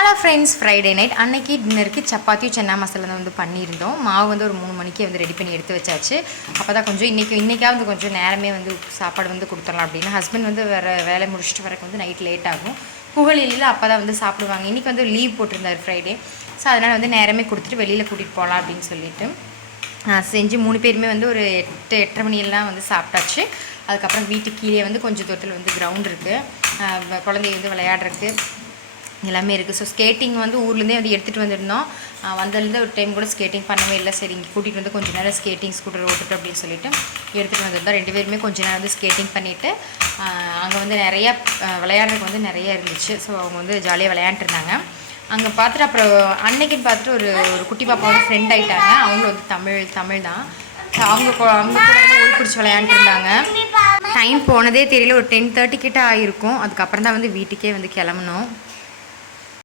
Hello friends, Friday night அன்னைக்கு டின்னருக்கு சப்பாத்தியும் சென்னா மசாலா தான் வந்து பண்ணியிருந்தோம். மாவு வந்து ஒரு 3 மணிக்கே வந்து ரெடி பண்ணி எடுத்து வச்சாச்சு. அப்போ தான் கொஞ்சம் இன்றைக்காவது கொஞ்சம் நேரமே வந்து சாப்பாடு வந்து கொடுத்துடலாம் அப்படின்னு. ஹஸ்பண்ட் வந்து வேலை முடிச்சுட்டு வரக்கு வந்து நைட் லேட் ஆகும். புகழில் அப்போ தான் வந்து சாப்பிடுவாங்க. இன்றைக்கி வந்து லீவ் போட்டிருந்தார் ஃப்ரைடே. ஸோ அதனால் வந்து நேரமே கொடுத்துட்டு வெளியில் கூட்டிகிட்டு போகலாம் அப்படின்னு சொல்லிட்டு செஞ்சு 3 பேருமே வந்து ஒரு 8-8:30 மணியெல்லாம் வந்து சாப்பிட்டாச்சு. அதுக்கப்புறம் வீட்டுக்கு கீழே வந்து கொஞ்சம் தூரத்தில் வந்து கிரவுண்ட் இருக்குது, குழந்தைங்க வந்து விளையாடுறதுக்கு எல்லாமே இருக்குது. ஸோ ஸ்கேட்டிங் வந்து ஊர்லேருந்தே வந்து எடுத்துகிட்டு வந்துருந்தோம். வந்ததுலேருந்து ஒரு டைம் கூட ஸ்கேட்டிங் பண்ணவே இல்லை. சரி, இங்கே கூட்டிகிட்டு வந்து கொஞ்சம் நேரம் ஸ்கேட்டிங் ஸ்கூட்டர் ஓட்டுட்டு அப்படின்னு சொல்லிட்டு எடுத்துகிட்டு வந்திருந்தோம். 2 பேருமே கொஞ்சம் நேரம் வந்து ஸ்கேட்டிங் பண்ணிவிட்டு அங்கே வந்து நிறையா விளையாடுறதுக்கு வந்து நிறையா இருந்துச்சு. ஸோ அவங்க வந்து ஜாலியாக விளையாண்டுருந்தாங்க. அங்கே பார்த்துட்டு அப்புறம் அன்னைக்குன்னு பார்த்துட்டு ஒரு குட்டி பாப்பா வந்து ஃப்ரெண்ட் ஆகிட்டாங்க. அவங்களும் வந்து தமிழ் தான். அவங்க கூட வந்து ஓடி பிடிச்சி விளையாண்டுருந்தாங்க. டைம் போனதே தெரியல. ஒரு 10:30 கிட்ட ஆகிருக்கும். அதுக்கப்புறம் தான் வந்து வீட்டுக்கே வந்து கிளம்பணும்.